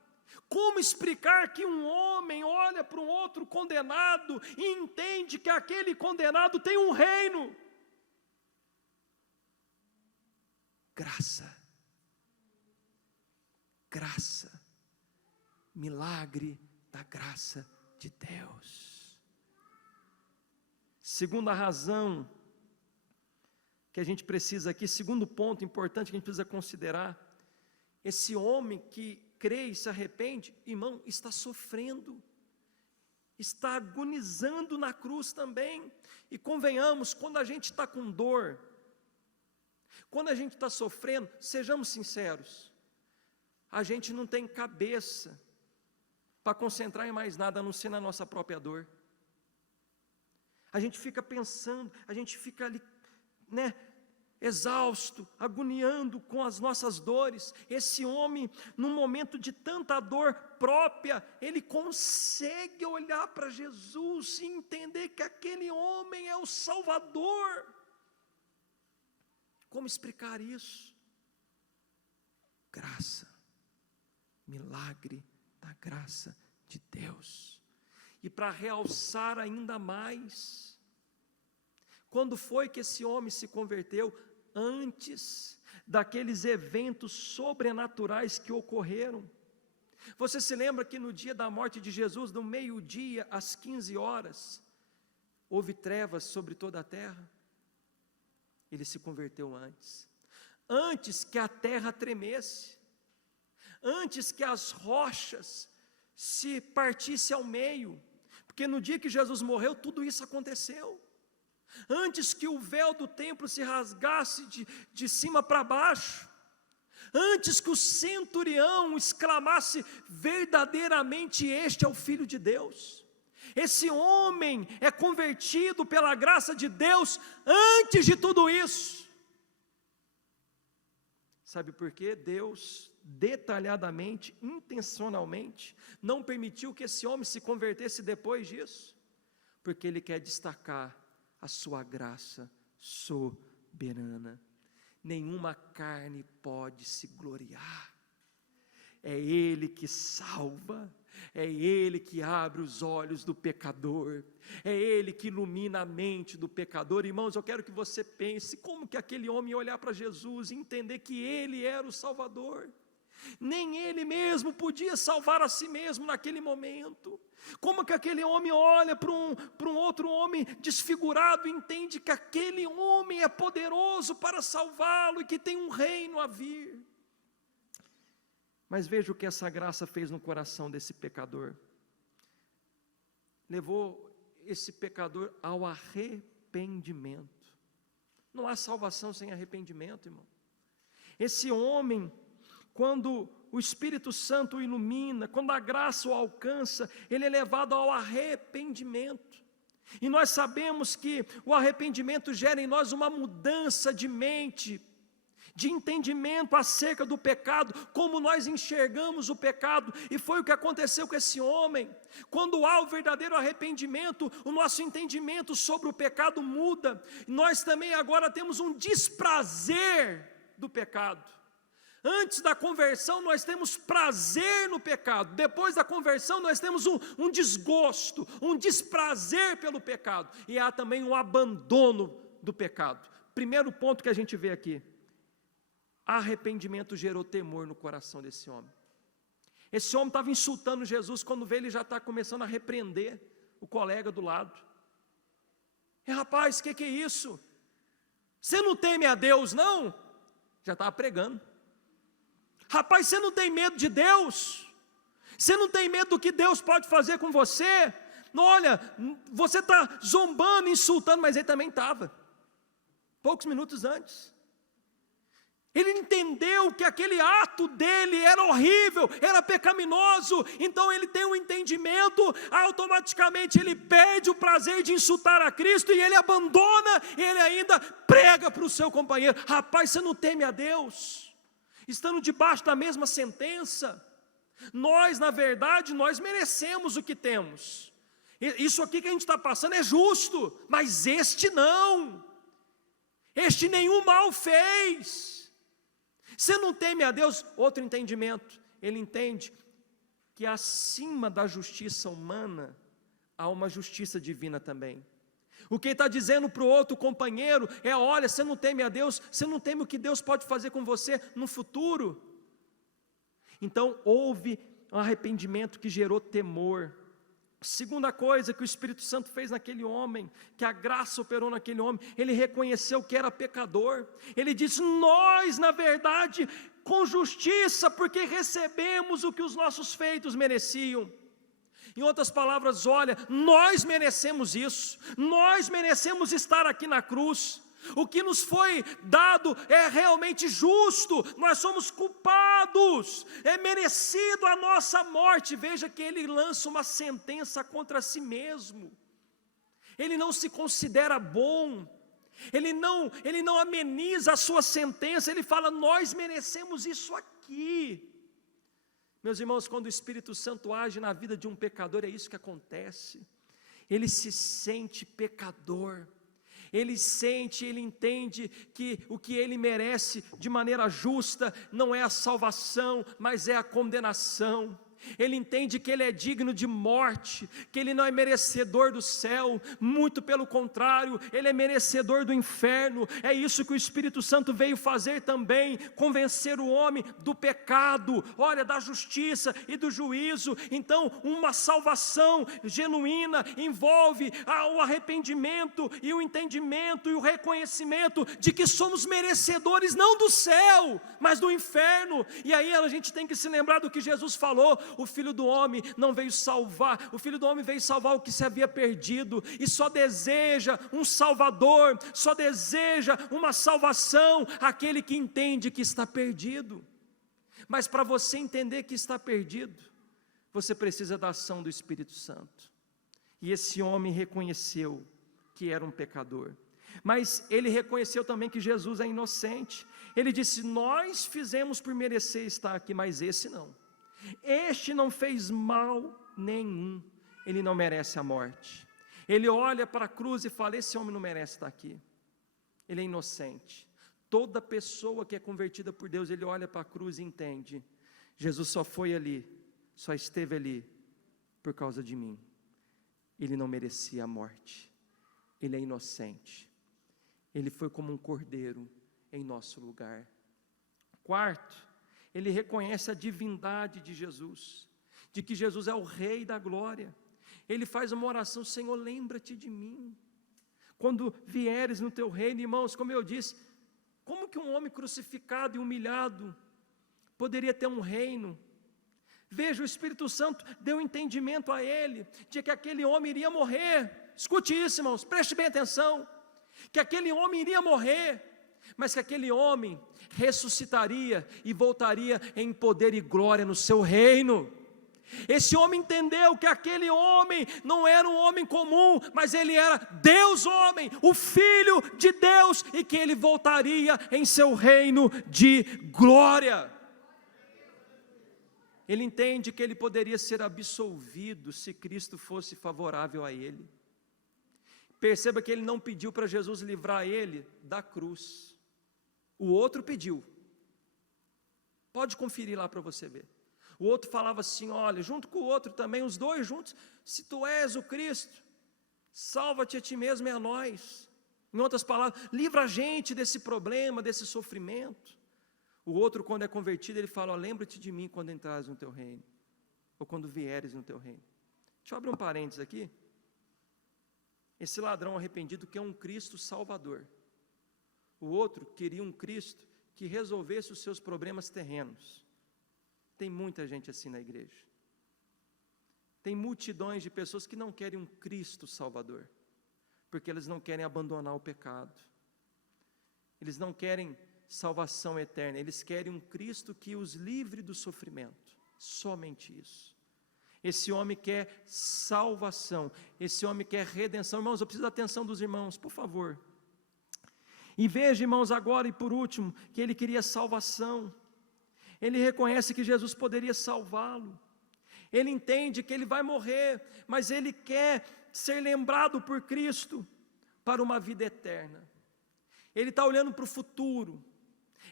Como explicar que um homem olha para um outro condenado e entende que aquele condenado tem um reino? Graça, milagre da graça de Deus. Segunda razão que a gente precisa aqui, segundo ponto importante que a gente precisa considerar: esse homem que crê e se arrepende, irmão, está sofrendo, está agonizando na cruz também. E convenhamos, quando a gente está com dor, quando a gente está sofrendo, sejamos sinceros, a gente não tem cabeça para concentrar em mais nada a não ser na nossa própria dor. A gente fica pensando, a gente fica ali, exausto, agoniando com as nossas dores. Esse homem, num momento de tanta dor própria, ele consegue olhar para Jesus e entender que aquele homem é o Salvador. Como explicar isso? Graça, milagre da graça de Deus. E para realçar ainda mais, quando foi que esse homem se converteu? Antes daqueles eventos sobrenaturais que ocorreram. Você se lembra que no dia da morte de Jesus, no meio-dia, às 15 horas, houve trevas sobre toda a terra? Ele se converteu antes que a terra tremesse, antes que as rochas se partissem ao meio, porque no dia que Jesus morreu, tudo isso aconteceu. Antes que o véu do templo se rasgasse de cima para baixo, antes que o centurião exclamasse: verdadeiramente este é o Filho de Deus. Esse homem é convertido pela graça de Deus antes de tudo isso. Sabe por quê? Deus detalhadamente, intencionalmente, não permitiu que esse homem se convertesse depois disso, porque Ele quer destacar a sua graça soberana. Nenhuma carne pode se gloriar. É Ele que salva, é Ele que abre os olhos do pecador, é Ele que ilumina a mente do pecador. Irmãos, eu quero que você pense, como que aquele homem ia olhar para Jesus e entender que Ele era o Salvador? Nem ele mesmo podia salvar a si mesmo naquele momento. Como que aquele homem olha para um outro homem desfigurado e entende que aquele homem é poderoso para salvá-lo e que tem um reino a vir? Mas veja o que essa graça fez no coração desse pecador. Levou esse pecador ao arrependimento. Não há salvação sem arrependimento, irmão. Esse homem, quando o Espírito Santo o ilumina, quando a graça o alcança, ele é levado ao arrependimento. E nós sabemos que o arrependimento gera em nós uma mudança de mente, de entendimento acerca do pecado, como nós enxergamos o pecado, e foi o que aconteceu com esse homem. Quando há o verdadeiro arrependimento, o nosso entendimento sobre o pecado muda, nós também agora temos um desprazer do pecado. Antes da conversão nós temos prazer no pecado, depois da conversão nós temos um desgosto, um desprazer pelo pecado, e há também um abandono do pecado. Primeiro ponto que a gente vê aqui: arrependimento gerou temor no coração desse homem. Esse homem estava insultando Jesus, quando vê ele já está começando a repreender o colega do lado. Rapaz, o que é isso? Você não teme a Deus não? Já estava pregando. Rapaz, você não tem medo de Deus? Você não tem medo do que Deus pode fazer com você? Não, olha, você está zombando, insultando, mas ele também estava, poucos minutos antes. Ele entendeu que aquele ato dele era horrível, era pecaminoso, então ele tem um entendimento, automaticamente ele perde o prazer de insultar a Cristo, e ele abandona, e ele ainda prega para o seu companheiro. Rapaz, você não teme a Deus? Estando debaixo da mesma sentença, nós, na verdade, nós merecemos o que temos. Isso aqui que a gente está passando é justo, mas este não. Este nenhum mal fez. Você não teme a Deus? Outro entendimento, ele entende que acima da justiça humana, há uma justiça divina também. O que ele está dizendo para o outro companheiro é: olha, você não teme a Deus, você não teme o que Deus pode fazer com você no futuro. Então houve um arrependimento que gerou temor. Segunda coisa que o Espírito Santo fez naquele homem, que a graça operou naquele homem, ele reconheceu que era pecador. Ele disse: nós, na verdade, com justiça, porque recebemos o que os nossos feitos mereciam. Em outras palavras, olha, nós merecemos isso, nós merecemos estar aqui na cruz. O que nos foi dado é realmente justo, nós somos culpados, é merecido a nossa morte. Veja que ele lança uma sentença contra si mesmo, ele não se considera bom, ele não ameniza a sua sentença, ele fala: nós merecemos isso aqui. Meus irmãos, quando o Espírito Santo age na vida de um pecador, é isso que acontece. Ele se sente pecador, ele entende que o que ele merece de maneira justa não é a salvação, mas é a condenação. Ele entende que ele é digno de morte, que ele não é merecedor do céu, muito pelo contrário, ele é merecedor do inferno. É isso que o Espírito Santo veio fazer também, convencer o homem do pecado, olha, da justiça e do juízo. Então, uma salvação genuína envolve o arrependimento e o entendimento e o reconhecimento de que somos merecedores não do céu, mas do inferno. E aí a gente tem que se lembrar do que Jesus falou: o Filho do Homem não veio salvar, o Filho do Homem veio salvar o que se havia perdido, e só deseja um Salvador, só deseja uma salvação aquele que entende que está perdido. Mas para você entender que está perdido, você precisa da ação do Espírito Santo. E esse homem reconheceu que era um pecador, mas ele reconheceu também que Jesus é inocente. Ele disse: nós fizemos por merecer estar aqui, mas esse não. Este não fez mal nenhum, ele não merece a morte. Ele olha para a cruz e fala: esse homem não merece estar aqui, ele é inocente. Toda pessoa que é convertida por Deus, ele olha para a cruz e entende: Jesus só foi ali, só esteve ali por causa de mim. Ele não merecia a morte, ele é inocente, ele foi como um cordeiro em nosso lugar. Quarto, ele reconhece a divindade de Jesus, de que Jesus é o Rei da glória. Ele faz uma oração: Senhor, lembra-te de mim quando vieres no teu reino. Irmãos, como eu disse, como que um homem crucificado e humilhado poderia ter um reino. Veja, o Espírito Santo deu entendimento a ele, de que aquele homem iria morrer. Escute isso, irmãos, preste bem atenção, que aquele homem iria morrer, mas que aquele homem ressuscitaria e voltaria em poder e glória no seu reino. Esse homem entendeu que aquele homem não era um homem comum, mas ele era Deus homem, o Filho de Deus, e que ele voltaria em seu reino de glória. Ele entende que ele poderia ser absolvido se Cristo fosse favorável a ele. Perceba que ele não pediu para Jesus livrar ele da cruz, o outro pediu. Pode conferir lá para você ver. O outro falava assim, olha, junto com o outro também, os dois juntos, se tu és o Cristo, salva-te a ti mesmo e a nós. Em outras palavras, livra a gente desse problema, desse sofrimento. O outro, quando é convertido, ele fala, lembra-te de mim quando entrares no teu reino, ou quando vieres no teu reino. Deixa eu abrir um parênteses aqui. Esse ladrão arrependido quer um Cristo salvador. O outro queria um Cristo que resolvesse os seus problemas terrenos. Tem muita gente assim na igreja. Tem multidões de pessoas que não querem um Cristo salvador, porque eles não querem abandonar o pecado. Eles não querem salvação eterna, eles querem um Cristo que os livre do sofrimento. Somente isso. Esse homem quer salvação, esse homem quer redenção. Irmãos, eu preciso da atenção dos irmãos, por favor. E veja, irmãos, agora e por último, que ele queria salvação. Ele reconhece que Jesus poderia salvá-lo. Ele entende que ele vai morrer, mas ele quer ser lembrado por Cristo para uma vida eterna. Ele está olhando para o futuro.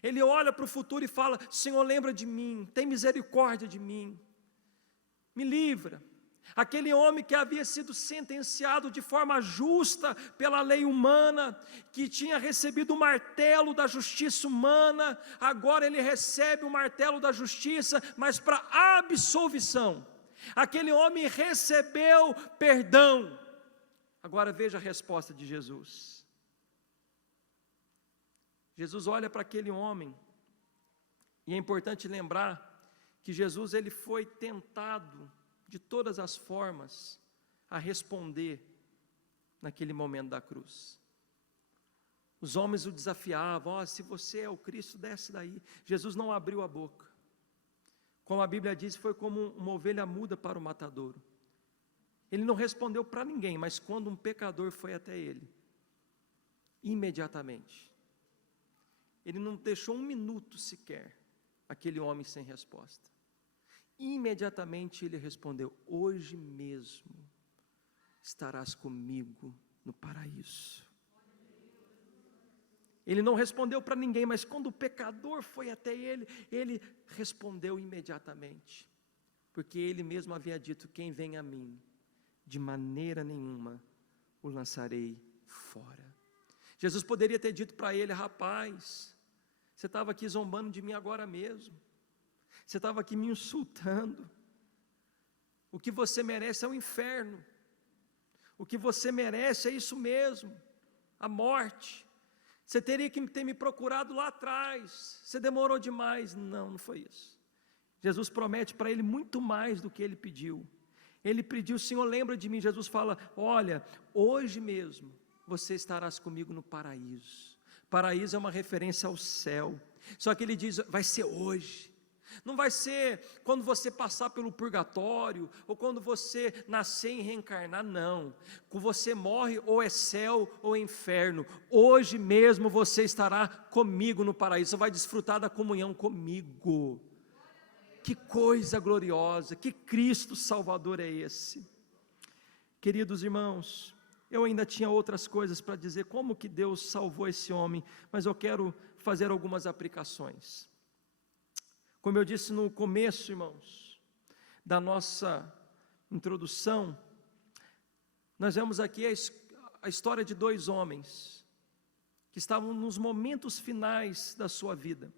Ele olha para o futuro e fala, Senhor, lembra de mim, tem misericórdia de mim, me livra. Aquele homem que havia sido sentenciado de forma justa pela lei humana, que tinha recebido o martelo da justiça humana, agora ele recebe o martelo da justiça, mas para absolvição. Aquele homem recebeu perdão. Agora veja a resposta de Jesus. Jesus olha para aquele homem, e é importante lembrar que Jesus ele foi tentado de todas as formas a responder naquele momento da cruz. Os homens o desafiavam, se você é o Cristo, desce daí. Jesus não abriu a boca. Como a Bíblia diz, foi como uma ovelha muda para o matadouro. Ele não respondeu para ninguém, mas quando um pecador foi até ele, imediatamente, ele não deixou um minuto sequer, aquele homem sem resposta. Imediatamente ele respondeu, hoje mesmo estarás comigo no paraíso. Ele não respondeu para ninguém, mas quando o pecador foi até ele, ele respondeu imediatamente, porque ele mesmo havia dito, quem vem a mim, de maneira nenhuma o lançarei fora. Jesus poderia ter dito para ele, rapaz, você estava aqui zombando de mim agora mesmo, você estava aqui me insultando, o que você merece é o inferno, o que você merece é isso mesmo, a morte, você teria que ter me procurado lá atrás, você demorou demais. Não foi isso. Jesus promete para ele muito mais do que ele pediu. Ele pediu, Senhor, lembra de mim. Jesus fala, olha, hoje mesmo você estarás comigo no paraíso. Paraíso é uma referência ao céu, só que ele diz, vai ser hoje. Não vai ser quando você passar pelo purgatório, ou quando você nascer e reencarnar, não. Quando você morre, ou é céu ou é inferno. Hoje mesmo você estará comigo no paraíso, você vai desfrutar da comunhão comigo. Que coisa gloriosa, que Cristo Salvador é esse? Queridos irmãos, eu ainda tinha outras coisas para dizer, como que Deus salvou esse homem, mas eu quero fazer algumas aplicações. Como eu disse no começo, irmãos, da nossa introdução, nós vemos aqui a história de dois homens, que estavam nos momentos finais da sua vida.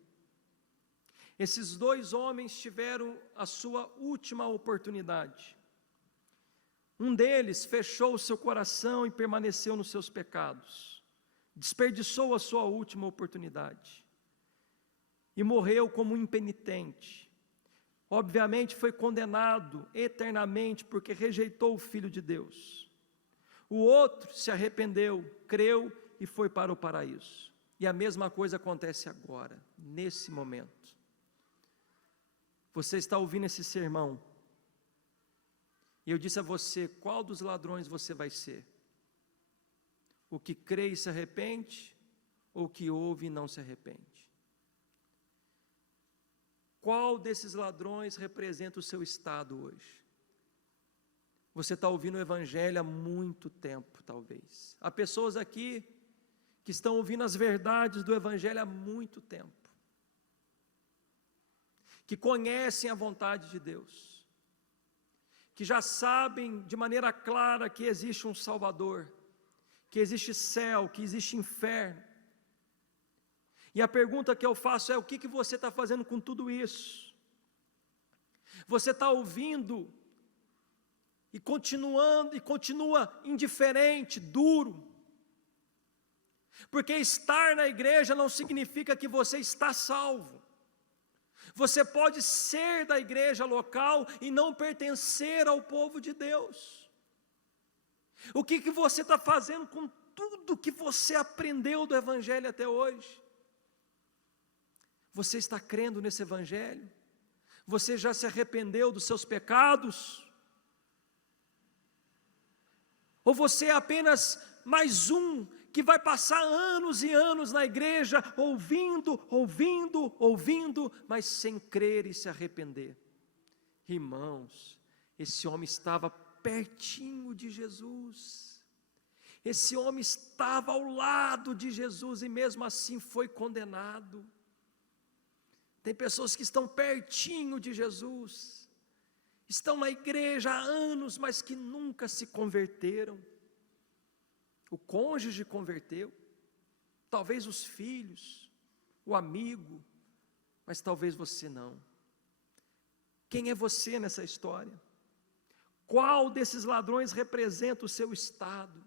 Esses dois homens tiveram a sua última oportunidade. Um deles fechou o seu coração e permaneceu nos seus pecados, desperdiçou a sua última oportunidade. e morreu como um impenitente. Obviamente foi condenado eternamente porque rejeitou o Filho de Deus. O outro se arrependeu, creu e foi para o paraíso. E a mesma coisa acontece agora, nesse momento. Você está ouvindo esse sermão, e eu disse a você, qual dos ladrões você vai ser? O que crê e se arrepende, ou o que ouve e não se arrepende? Qual desses ladrões representa o seu estado hoje? Você está ouvindo o Evangelho há muito tempo, talvez. Há pessoas aqui que estão ouvindo as verdades do Evangelho há muito tempo, que conhecem a vontade de Deus, que já sabem de maneira clara que existe um Salvador, que existe céu, que existe inferno. E a pergunta que eu faço é: o que você está fazendo com tudo isso? Você está ouvindo e continua indiferente, duro, porque estar na igreja não significa que você está salvo. Você pode ser da igreja local e não pertencer ao povo de Deus. O que você está fazendo com tudo que você aprendeu do Evangelho até hoje? Você está crendo nesse Evangelho? Você já se arrependeu dos seus pecados? Ou você é apenas mais um que vai passar anos e anos na igreja, ouvindo, mas sem crer e se arrepender? Irmãos, esse homem estava pertinho de Jesus, esse homem estava ao lado de Jesus e mesmo assim foi condenado. Tem pessoas que estão pertinho de Jesus, estão na igreja há anos, mas que nunca se converteram. O cônjuge converteu, talvez os filhos, o amigo, mas talvez você não. Quem é você nessa história? Qual desses ladrões representa o seu estado?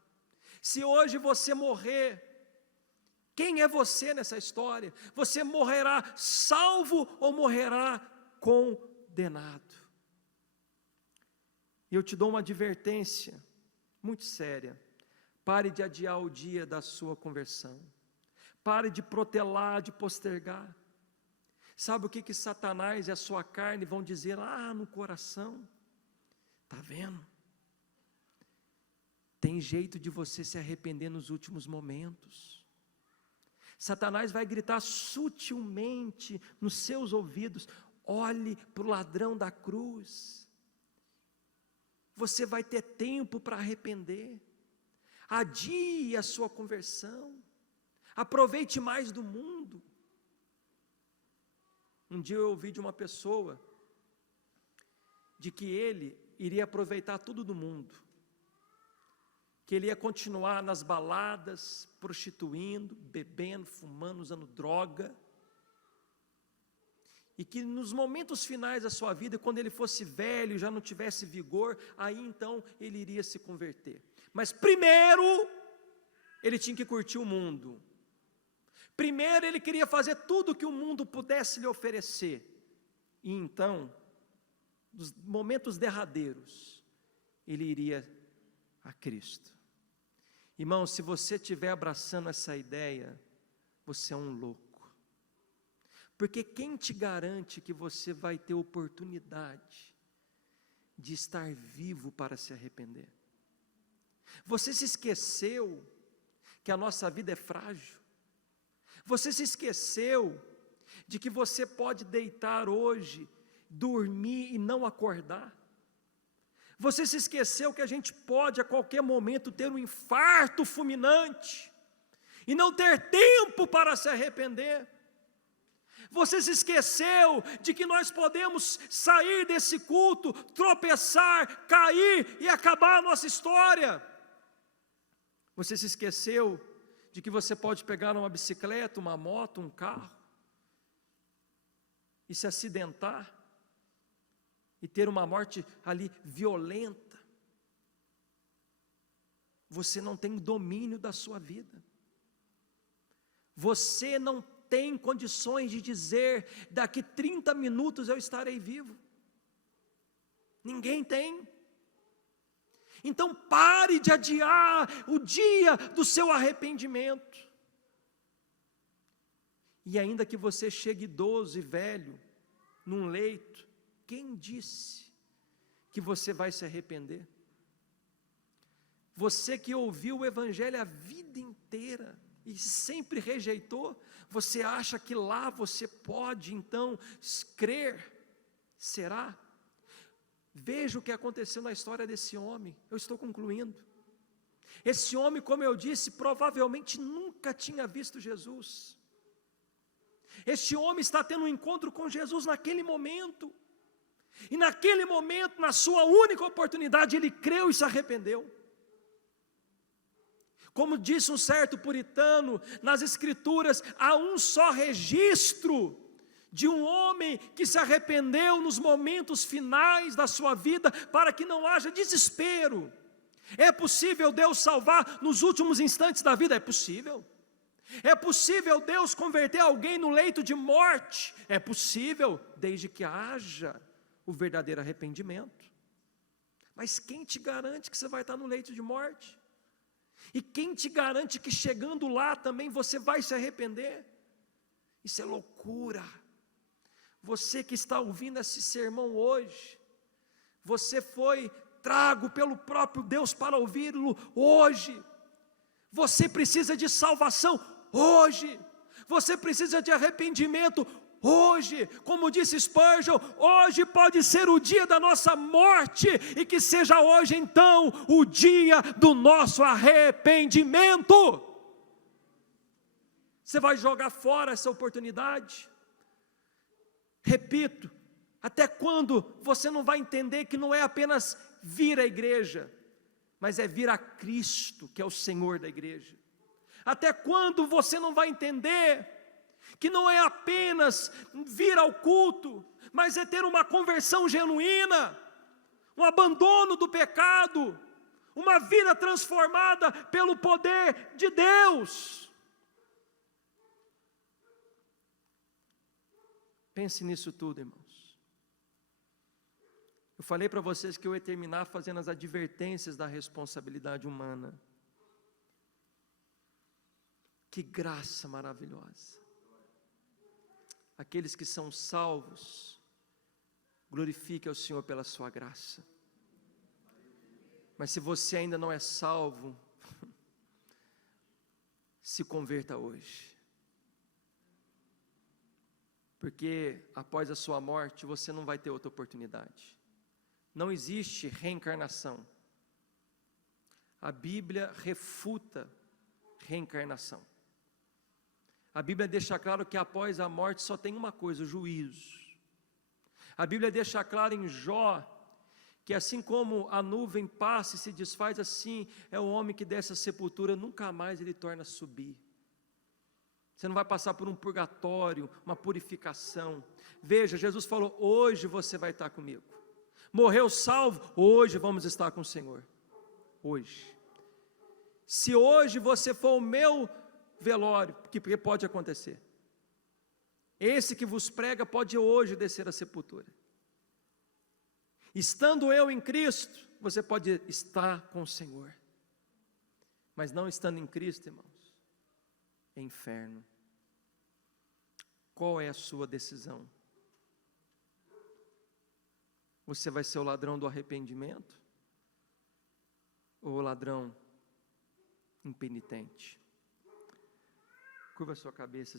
Se hoje você morrer, quem é você nessa história? Você morrerá salvo ou morrerá condenado? E eu te dou uma advertência muito séria: pare de adiar o dia da sua conversão, pare de protelar, de postergar. Sabe o que Satanás e a sua carne vão dizer lá no coração? Está vendo? Tem jeito de você se arrepender nos últimos momentos. Satanás vai gritar sutilmente nos seus ouvidos: olhe para o ladrão da cruz. Você vai ter tempo para arrepender. Adie a sua conversão. Aproveite mais do mundo. Um dia eu ouvi de uma pessoa de que ele iria aproveitar tudo do mundo, que ele ia continuar nas baladas, prostituindo, bebendo, fumando, usando droga, e que nos momentos finais da sua vida, quando ele fosse velho, já não tivesse vigor, aí então ele iria se converter. Mas primeiro, ele tinha que curtir o mundo. Primeiro ele queria fazer tudo que o mundo pudesse lhe oferecer. E então, nos momentos derradeiros, ele iria a Cristo. Irmão, se você estiver abraçando essa ideia, você é um louco. Porque quem te garante que você vai ter oportunidade de estar vivo para se arrepender? Você se esqueceu que a nossa vida é frágil? Você se esqueceu de que você pode deitar hoje, dormir e não acordar? Você se esqueceu que a gente pode a qualquer momento ter um infarto fulminante e não ter tempo para se arrepender? Você se esqueceu de que nós podemos sair desse culto, tropeçar, cair e acabar a nossa história? Você se esqueceu de que você pode pegar uma bicicleta, uma moto, um carro e se acidentar e ter uma morte ali violenta? Você não tem domínio da sua vida. Você não tem condições de dizer, daqui 30 minutos eu estarei vivo. Ninguém tem. Então pare de adiar o dia do seu arrependimento. E ainda que você chegue idoso e velho, num leito, quem disse que você vai se arrepender? Você que ouviu o Evangelho a vida inteira e sempre rejeitou, você acha que lá você pode então crer? Será? Veja o que aconteceu na história desse homem. Eu estou concluindo. Esse homem, como eu disse, provavelmente nunca tinha visto Jesus. Este homem está tendo um encontro com Jesus naquele momento. E naquele momento, na sua única oportunidade, ele creu e se arrependeu. Como disse um certo puritano, nas Escrituras há um só registro de um homem que se arrependeu nos momentos finais da sua vida, para que não haja desespero. É possível Deus salvar nos últimos instantes da vida? É possível. É possível Deus converter alguém no leito de morte? É possível, desde que haja o verdadeiro arrependimento. Mas quem te garante que você vai estar no leito de morte? E quem te garante que chegando lá também você vai se arrepender? Isso é loucura. Você que está ouvindo esse sermão hoje, você foi trago pelo próprio Deus para ouvi-lo hoje. Você precisa de salvação hoje. Você precisa de arrependimento hoje. Como disse Spurgeon, hoje pode ser o dia da nossa morte, e que seja hoje então o dia do nosso arrependimento. Você vai jogar fora essa oportunidade? Repito, até quando você não vai entender que não é apenas vir à igreja, mas é vir a Cristo, que é o Senhor da igreja? Até quando você não vai entender que não é apenas vir ao culto, mas é ter uma conversão genuína, um abandono do pecado, uma vida transformada pelo poder de Deus? Pense nisso tudo, irmãos. Eu falei para vocês que eu ia terminar fazendo as advertências da responsabilidade humana. Que graça maravilhosa. Aqueles que são salvos, glorifique ao Senhor pela sua graça. Mas se você ainda não é salvo, se converta hoje. Porque após a sua morte, você não vai ter outra oportunidade. Não existe reencarnação. A Bíblia refuta reencarnação. A Bíblia deixa claro que após a morte só tem uma coisa: o juízo. A Bíblia deixa claro em Jó, que assim como a nuvem passa e se desfaz, assim é o homem que desce à sepultura, nunca mais ele torna a subir. Você não vai passar por um purgatório, uma purificação. Veja, Jesus falou: hoje você vai estar comigo. Morreu salvo, hoje vamos estar com o Senhor. Hoje. Se hoje você for o meu velório, porque pode acontecer, esse que vos prega pode hoje descer à sepultura. Estando eu em Cristo, você pode estar com o Senhor. Mas não estando em Cristo, irmãos, é inferno. Qual é a sua decisão? Você vai ser o ladrão do arrependimento? Ou o ladrão impenitente? Curva a sua cabeça.